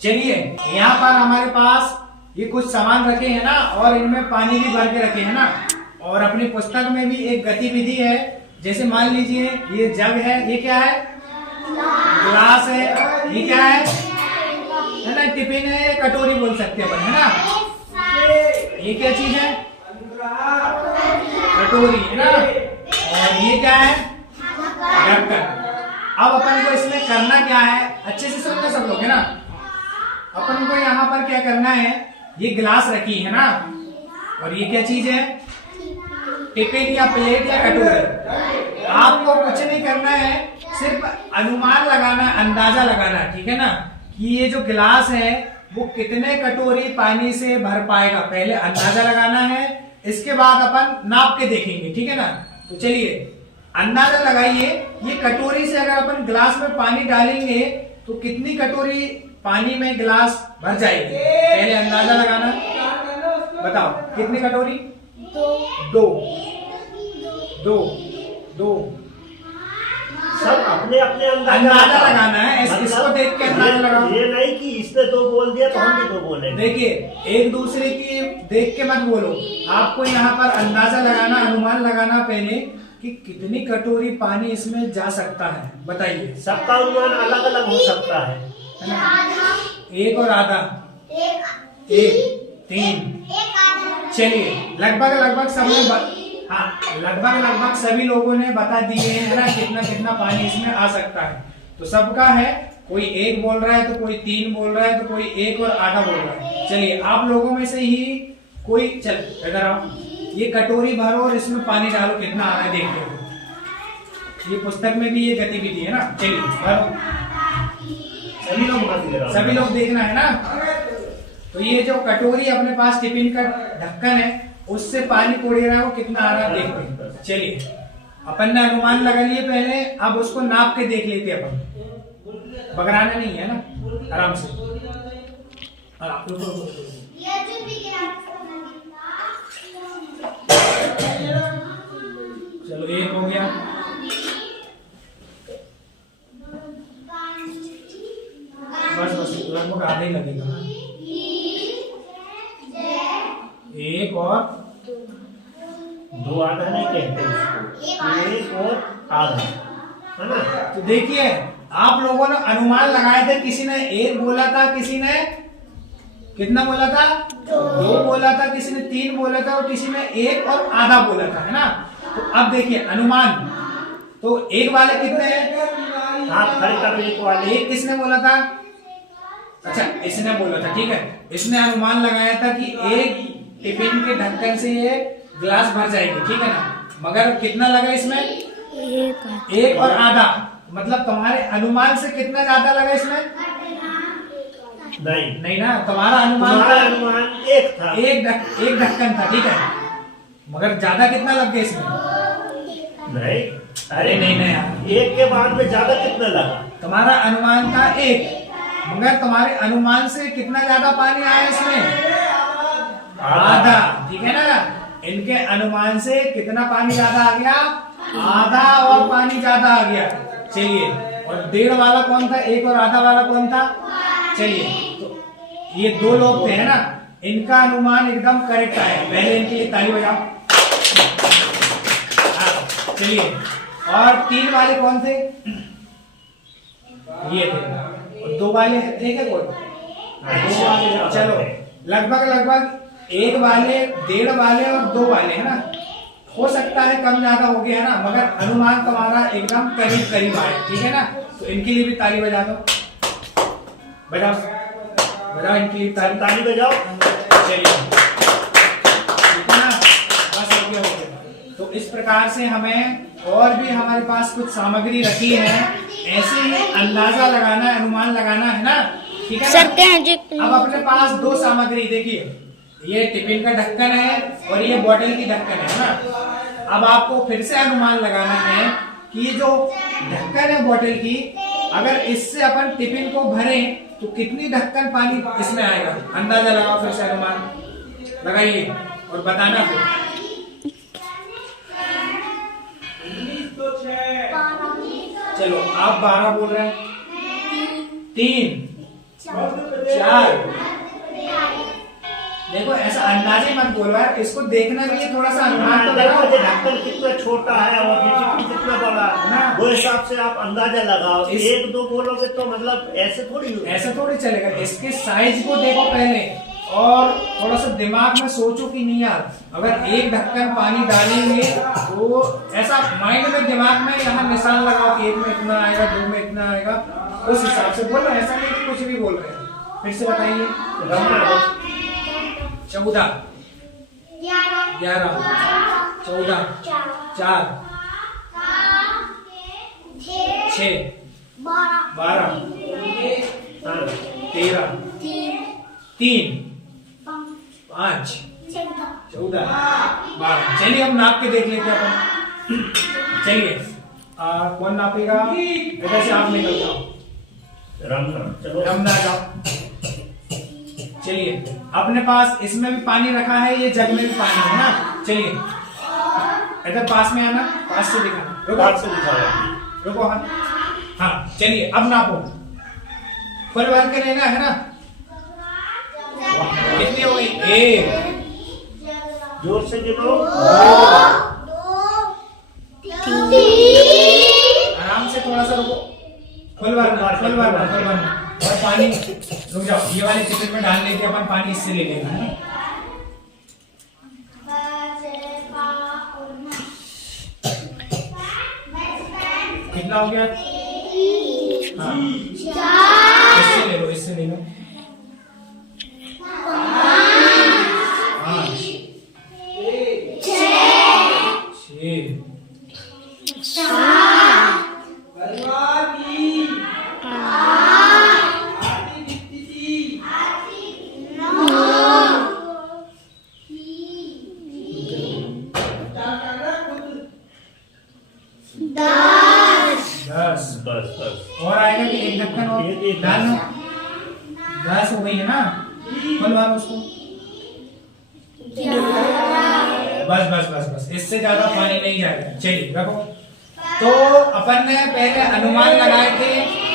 चलिए यहाँ पर हमारे पास ये कुछ सामान रखे हैं ना, और इनमें पानी भी भर के रखे हैं ना। और अपनी पुस्तक में भी एक गतिविधि है, जैसे मान लीजिए ये जग है, ये क्या है, ग्लास है, ये क्या है ना, टिफिन है, कटोरी बोल सकते हैं अपन, है ना। ये क्या चीज है, कटोरी, है ना। और ये क्या है, ढक्कन। अब अपन को इसमें करना क्या है, अच्छे से सुनते सब लोग, है ना। अपन को यहाँ पर क्या करना है, ये गिलास रखी है ना, और ये क्या चीज है, टिफिन या प्लेट या कटोरी। आपको कुछ नहीं करना है, सिर्फ अनुमान लगाना, अंदाजा लगाना, ठीक है ना, कि ये जो गिलास है वो कितने कटोरी पानी से भर पाएगा। पहले अंदाजा लगाना है, इसके बाद अपन नाप के देखेंगे, ठीक है ना। तो चलिए अंदाजा लगाइए, ये कटोरी से अगर अपन गिलास में पानी डालेंगे तो कितनी कटोरी पानी में गिलास भर जाएगी। पहले अंदाजा लगाना, बताओ कितनी कटोरी, दो दो दो। सब अपने अपने अंदाजा लगाना है, इसको देख के अंदाजा लगाओ। ये नहीं कि इसने दो बोल दिया तो हम भी दो बोलेंगे। देखिए एक दूसरे की देख के मत बोलो, आपको यहाँ पर अंदाजा लगाना, अनुमान लगाना पहले कि कितनी कटोरी पानी इसमें जा सकता है, बताइए। सबका अनुमान अलग अलग हो सकता है ना? एक और आधा, एक, तीन। चलिए लगभग सबने लगभग सभी लोगों ने बता दिए हैं ना, कितना कितना पानी इसमें आ सकता है। तो सबका है, कोई एक बोल रहा है तो कोई तीन बोल रहा है तो कोई एक और आधा बोल रहा है। चलिए आप लोगों में से ही कोई, चल इधर आओ, ये कटोरी भरो और इसमें पानी डालो, कितना आ रहा है देखते हो। ये पुस्तक में भी ये गतिविधि है ना। चलिए भरो, सभी लोग देखना है ना। तो ये जो कटोरी अपने पास टिफिन का ढक्कन है, उससे पानी कोड़े रहा है, वो कितना आ रहा है देखते हैं। चलिए अपन ने अनुमान लगा लिए पहले, अब उसको नाप के देख लेते हैं अपन, बगराना नहीं है ना, आराम से। चलो एक हो गया, बस लगभग आधा ही लगेगा। एक और दो, आधा नहीं कहते इसको, एक और आधा, है ना। तो देखिए आप लोगों ने अनुमान लगाए थे, किसी ने एक बोला था, किसी ने कितना बोला था, दो बोला था, किसी ने तीन बोला था, और किसी ने एक और आधा बोला था, है ना। तो अब देखिए अनुमान, तो एक वाले कितने हैं, हाथ खड़े कर एक वाले, एक किसने बोला था, अच्छा इसने बोला था, ठीक है। इसने अनुमान लगाया था कि एक टिफिन के ढक्कन से ये गिलास भर जाएगी, ठीक है ना। मगर कितना लगा इसमें, एक और आधा, मतलब तुम्हारे अनुमान से कितना ज्यादा लगा इसमें, नहीं ना, तुम्हारा अनुमान एक था, एक ढक्कन था, ठीक है। मगर ज्यादा कितना लग गया इसमें, नहीं, अरे नहीं यार, एक के बाद में ज्यादा कितना लगा, तुम्हारा अनुमान था एक, मगर तुम्हारे अनुमान से कितना ज्यादा पानी आया इसमें, आधा, ठीक है ना। इनके अनुमान से कितना पानी ज्यादा आ गया, आधा, और पानी ज्यादा आ गया। चलिए, और डेढ़ वाला कौन था, एक और आधा वाला कौन था। चलिए तो ये दो लोग थे, है ना, इनका अनुमान एकदम करेक्ट आया, पहले इनके लिए ताली बजाओ। चलिए, और तीन वाले कौन थे, ये थे, और दो वाले थे क्या कोई, चलो लगभग एक वाले, डेढ़ वाले और दो वाले, है ना। हो सकता है कम ज्यादा हो गया, है ना, मगर अनुमान तुम्हारा एकदम करीब आया, ठीक है ना। तो इनके लिए भी ताली बजा दो, बजाओ इनके लिए ताली बजाओ। चलिए ठीक है ना, बस हो गया। तो इस प्रकार से हमें और भी हमारे पास कुछ सामग्री रखी है, ऐसे ही अंदाजा लगाना, अनुमान लगाना, है ना, ठीक है ना। अब अपने पास दो सामग्री, देखिए ये टिफिन का ढक्कन है और ये बोतल की ढक्कन है ना। अब आपको फिर से अनुमान लगाना है कि ये जो ढक्कन है बोतल की, अगर इससे अपन टिफिन को भरें तो कितनी ढक्कन पानी इसमें आएगा। अंदाजा लगाओ, फिर से अनुमान लगाइए और बताना फिर। चलो आप 12 बोल रहे हैं, 3 4। देखो ऐसा अंदाजे मत बोलो यार, इसको देखना भी है, थोड़ा सा अनुमान तो लगाओ। देखो ढक्कन कितना छोटा है और टिकट कितना बड़ा है, वो हिसाब से आप अंदाजा लगाओ। एक दो बोलोगे तो मतलब ऐसे थोड़ी चलेगा। इसके साइज को देखो पहले और थोड़ा सा दिमाग में सोचो कि नहीं यार, अगर एक ढक्कन पानी डालेंगे तो ऐसा माइंड में दिमाग में यहाँ निशान लगाओ कि एक में इतना आएगा, 2 में इतना आएगा, उस हिसाब से बोलो। ऐसा नहीं कि कुछ भी बोल रहे हैं। फिर से बताइए। 14, 11, 14, 4, 6, 12, 13, 3, 5, 14, 12। चलिए हम नाप के देख लेते हैं अपन। चलिए कौन नापेगा? इधर से आप निकल जाओ, रमना जाओ। चलिए अपने पास इसमें भी पानी रखा है, ये जग में भी पानी है ना। चलिए इधर पास में आना, पास से दिखाना, रुको हाँ। चलिए अब नापो, फुल भर के लेना है ना। कितनी हो गई? 1, जोर से गिनो, 2, आराम से, थोड़ा सा रुको। फुल भरना। और पानी रुक जाओ, ये वाली टिकट में डाल लेके अपन पानी इससे ले लेना है ना। कितना हो गया? हाँ, इससे ले लो। 5, 6, 10। बस और आएगा कि एक ढक्कन और डालना। 10 हो गई है ना। फुल भर उसको। बस इससे ज्यादा पानी नहीं जाएगा। चलिए रखो। तो अपन ने पहले अनुमान लगाए थे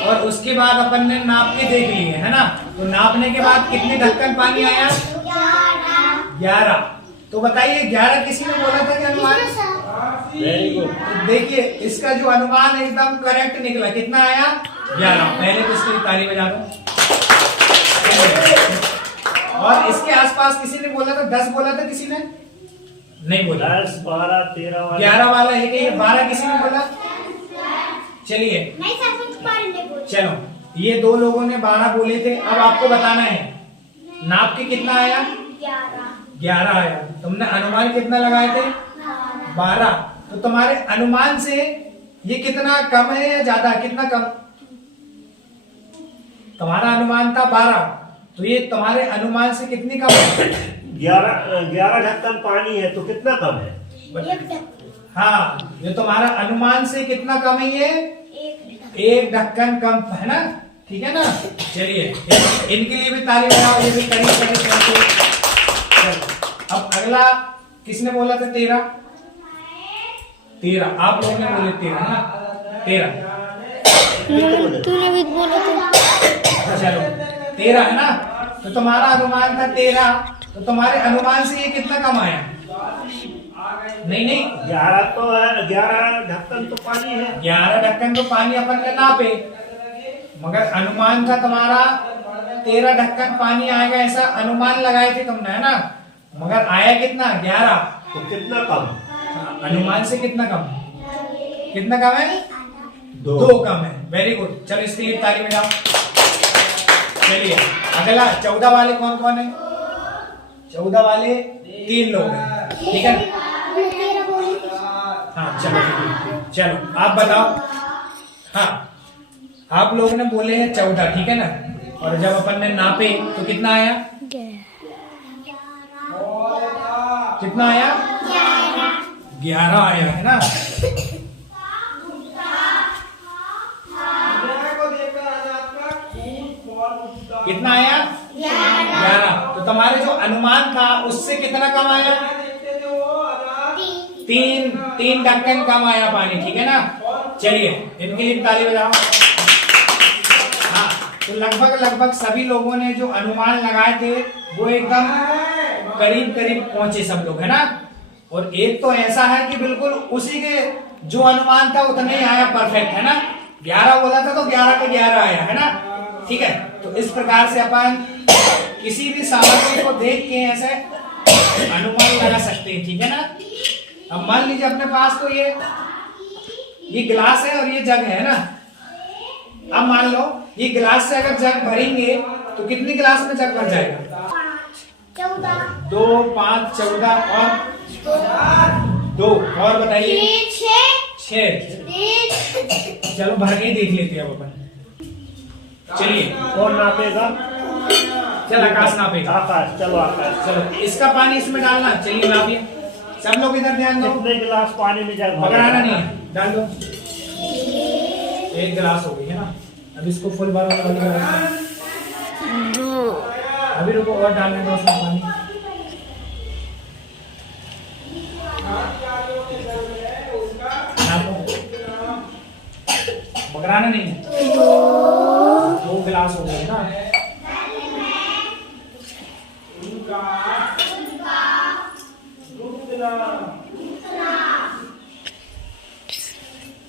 और उसके बाद अपन ने नाप के देख लिए है ना। तो नापने के बाद कितने ढक्कन पानी आया? 11। तो बताइए 11 किसी ने बोला था कि अनुमान? Very good. तो देखिए इसका जो अनुमान एकदम करेक्ट निकला। कितना आया? 11। पहले तो इसके लिए ताली बजा दो। और इसके आसपास किसी ने बोला था 10 बोला था, किसी ने नहीं बोला। 10, 12, 13, 11 वाला है कि 12 किसी ने बोला? चलिए चलो, ये 2 लोगों ने 12 बोले थे। अब आपको बताना है नाप के कितना आया? 11 आया। तुमने अनुमान कितना लगाए थे? 12। तो तुम्हारे अनुमान से ये कितना कम है या ज्यादा? कितना कम? तुम्हारा अनुमान था 12, तो ये तुम्हारे अनुमान से कितनी कम है? 11 ढक्कन पानी है तो कितना कम है? हाँ, ये तुम्हारा अनुमान से कितना कम है? ये 1 ढक्कन कम है ना। ठीक है ना। चलिए इनके लिए भी ताली बजाओ। ये भी करीब। अब अगला किसने बोला था? 13। आप लोगों ने बोले 13 ना। 13 तूने भी बोला था। चलो 13 है ना। तो तुम्हारा अनुमान था 13, तो तुम्हारे अनुमान से ये कितना कम आया? नहीं 11 तो है, 11 ढक्कन तो पानी है। 11 ढक्कन तो पानी अपन ने नापे, मगर अनुमान था तुम्हारा 13 ढक्कन पानी आएगा, ऐसा अनुमान लगाए थे तुमने है ना। मगर आया कितना? 11। तो कितना कम? अनुमान से कितना कम? कितना कम है? 2 कम है। Very good. चलो इसके लिए ताली बजाओ। चलिए अगला 14 वाले कौन कौन है? 14 वाले 3 लोग हैं। ठीक है। हाँ चलो आप बताओ। हाँ आप लोगों ने बोले हैं 14, ठीक है ना। और जब अपन ने नापे तो कितना आया? कितना आया? 11 आया है ना। कितना आया? 11। तो तुम्हारे जो अनुमान था उससे कितना कम आया? 3 ढक्कन कम आया पानी। ठीक है ना। चलिए इनके लिए ताली बजाओ। हाँ तो लगभग लगभग सभी लोगों ने जो अनुमान लगाए थे वो एकदम करीब करीब पहुंचे सब लोग, है ना। और एक तो ऐसा है कि बिल्कुल उसी के जो अनुमान था उतना ही आया, परफेक्ट, है ना। 11 बोला था तो 11 के 11 आया, है ना। ठीक है, तो इस प्रकार से अपन किसी भी सामग्री को देख के ऐसे अनुमान लगा सकते हैं, ठीक है ना। अब मान लीजिए अपने पास तो ये गिलास है और ये जग है ना। अब मान लो ये गिलास से अगर जग भरेंगे तो कितनी गिलास में जग भर जाएगा? 2, 5, 14 और 2 और बताइए 6। चलो भर के ही देख लेते हैं अब अपन। चलिए, कौन नापेगा? चल आकाश नापेगा। आकाश, चलो आकाश। चलो इसका पानी इसमें डालना, चलिए नापिए। सब लोग इधर ध्यान दो। कितने गिलास पानी में जग पकड़ाना नहीं है, डाल दो। 1 गिलास हो गई, है ना। अब इसको फुल भरो वाली गिलास। अभी रुको और डालने दो उसमें पानी। पकड़ाना नहीं है। 2 गिलास हो गए ना।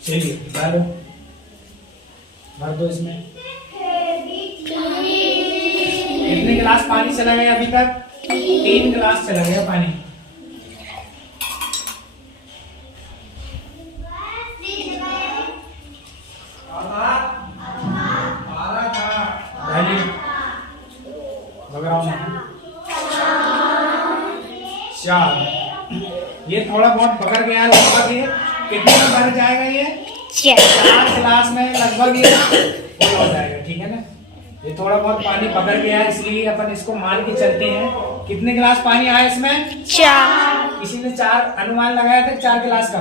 चलिए डालो, भर दो इसमें। कितने गिलास पानी चला गया अभी तक? 3 गिलास चला गया पानी। चार। ये थोड़ा बहुत पकड़ गया लगभग। ये कितने में भर जाएगा? ये 4 गिलास में लगभग ये फुल हो जाएगा, ठीक है ना। ये थोड़ा बहुत पानी पकड़ गया है, इसलिए अपन इसको मान के चलते हैं। कितने गिलास पानी आया इसमें? 4। किसी ने 4 अनुमान लगाया था 4 गिलास का?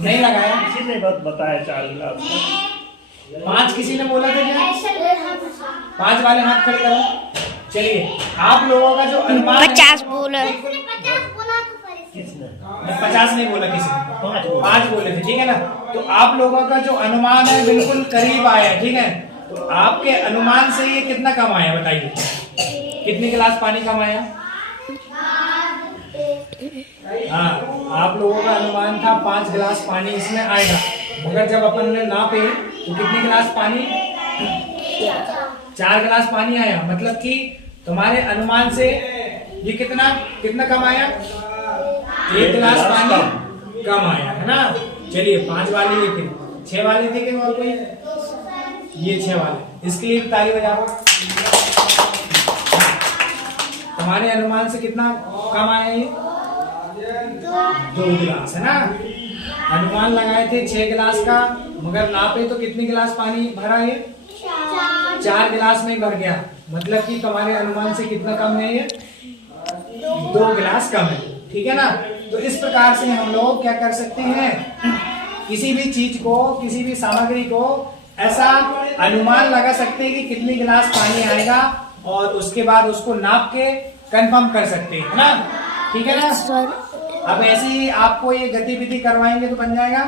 नहीं लगाया। किसी ने बताया 4 गिलास। 5 किसी ने बोला था क्या? 5 वाले हाथ खड़े करो। चलिए, आप लोगों का जो अनुमान 50 बोला। किसने? 50 नहीं बोला किसी ने, 5 बोले थे, ठीक है ना। तो आप लोगों का जो अनुमान है बिल्कुल करीब आया है, ठीक है। तो आपके अनुमान से ये कितना कम आया बताइए? कितने गिलास पानी कम आया? हाँ, आप लोगों का अनुमान था 5 गिलास पानी इसमें आएगा, मगर जब अपन ने नापे तो कितने गिलास पानी? 4 गिलास पानी आया। मतलब कि तुम्हारे अनुमान से ये कितना कम आया? 1 गिलास पानी कम आया, है ना। चलिए 5 वाले ये थे, 6 वाले थे कि और कोई? ये 6 वाले, इसके लिए ताली बजाओ। तुम्हारे अनुमान से कितना कम आया? ये 2 गिलास, है ना। अनुमान लगाए थे 6 गिलास का, मगर नापे तो कितने गिलास पानी भरा? ये 4 गिलास में भर गया। मतलब कि तुम्हारे अनुमान से कितना कम है? ये 2 गिलास कम है, ठीक है ना। तो इस प्रकार से हम लोग क्या कर सकते हैं, किसी भी चीज को, किसी भी सामग्री को ऐसा अनुमान लगा सकते हैं कि कितने गिलास पानी आएगा, और उसके बाद उसको नाप के कंफर्म कर सकते हैं, है ना। ठीक है ना। अब ऐसे ही आपको ये गतिविधि करवाएंगे तो बन जाएगा।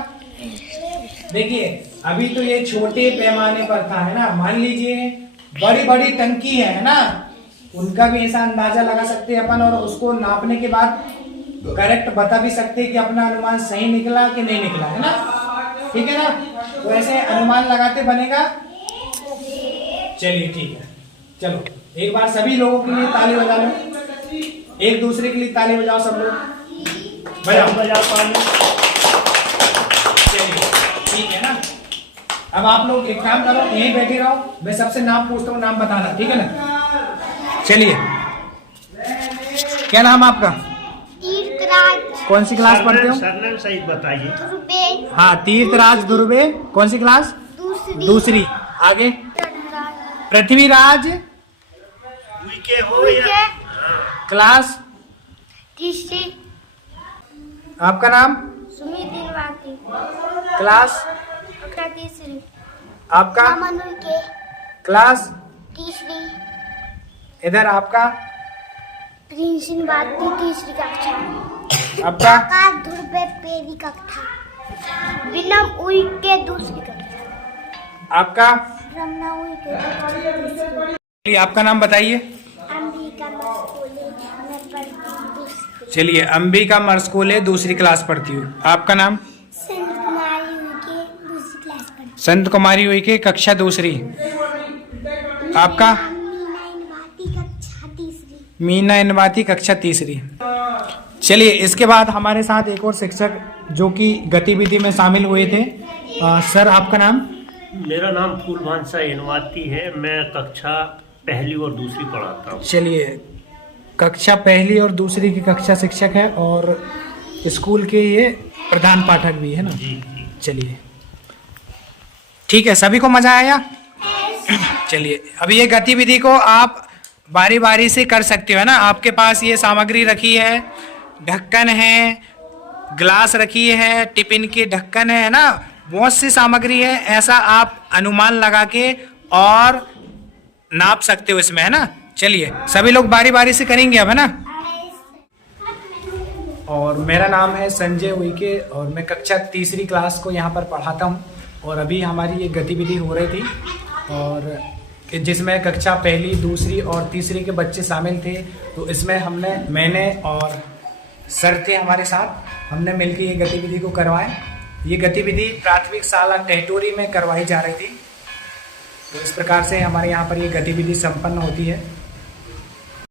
देखिए अभी तो ये छोटे पैमाने पर था, है ना। मान लीजिए बड़ी बड़ी टंकी है ना, उनका भी ऐसा अंदाजा लगा सकते हैं अपन, और उसको नापने के बाद करेक्ट बता भी सकते हैं कि अपना अनुमान सही निकला कि नहीं निकला, है ना। ठीक है ना। तो ऐसे अनुमान लगाते बनेगा। चलिए ठीक है, चलो एक बार सभी लोगों के लिए ताली बजा लो, एक दूसरे के लिए ताली बजाओ सब लोग, बजाओ पानी। चलिए ठीक है ना। अब आप लोग एक काम करो, यहीं बैठे रहो, मैं सबसे नाम पूछता हूँ, नाम बताना, ठीक है ना। चलिए क्या नाम आपका? तीर्थराज। कौन सी क्लास पढ़ते हो? सरनेम सही बताइए। दुर्बे। हाँ, तीर्थराज दुर्बे। कौन सी क्लास? दूसरी। आगे? पृथ्वीराज के हो या क्लास? तीसरी। आपका नाम? सुमित दिलवाती। क्लास? तीसरी। आपका? मनु के। क्लास? तीसरी। इधर आपका? प्रिंसिन बाती तीसरी कक्षा। आपका? आकाश ध्रुवे पहली कक्षा। विनम उई के दूसरी कक्षा। आपका? from now we get चलिए आपका नाम बताइए। अंबिका मस्कोले मैं पढ़ती हूँ दूसरी। चलिए अंबिका मर्सकोले दूसरी क्लास पढ़ती हूँ। आपका नाम? संत कुमारी उनके दूसरी क्लास पढ़ती संत कुमारी हुई के कक्षा दूसरी। आपका? मीना इनवाती कक्षा तीसरी। मीना इनवाती कक्षा तीसरी। चलिए इसके बाद हमारे साथ एक और शिक्षक जो कि गतिविधि में शामिल हुए थे। सर आपका नाम? मेरा नाम फूलभांसा इनवाती है। मैं कक्षा पहली और दूसरी पढ़ाता हूँ। चलिए कक्षा पहली और दूसरी की कक्षा शिक्षक है और स्कूल के ये प्रधान पाठक भी है ना। जी जी। चलिए ठीक है, सभी को मजा आया? चलिए अभी ये गतिविधि को आप बारी बारी से कर सकते हो है ना। आपके पास ये सामग्री रखी है, ढक्कन है, ग्लास रखी है, टिफिन के ढक्कन है ना, बहुत सी सामग्री है। ऐसा आप अनुमान लगा के और नाप सकते हो इसमें है ना। चलिए सभी लोग बारी बारी से करेंगे अब है ना। और मेरा नाम है संजय उइके और मैं कक्षा तीसरी क्लास को यहाँ पर पढ़ाता हूँ। और अभी हमारी ये गतिविधि हो रही थी और जिसमें कक्षा पहली, दूसरी और तीसरी के बच्चे शामिल थे। तो इसमें मैंने और सर थे हमारे साथ, हमने मिलकर ये गतिविधि को करवाए। ये गतिविधि प्राथमिक शाला टेहटोरी में करवाई जा रही थी। तो इस प्रकार से हमारे यहाँ पर ये गतिविधि संपन्न होती है।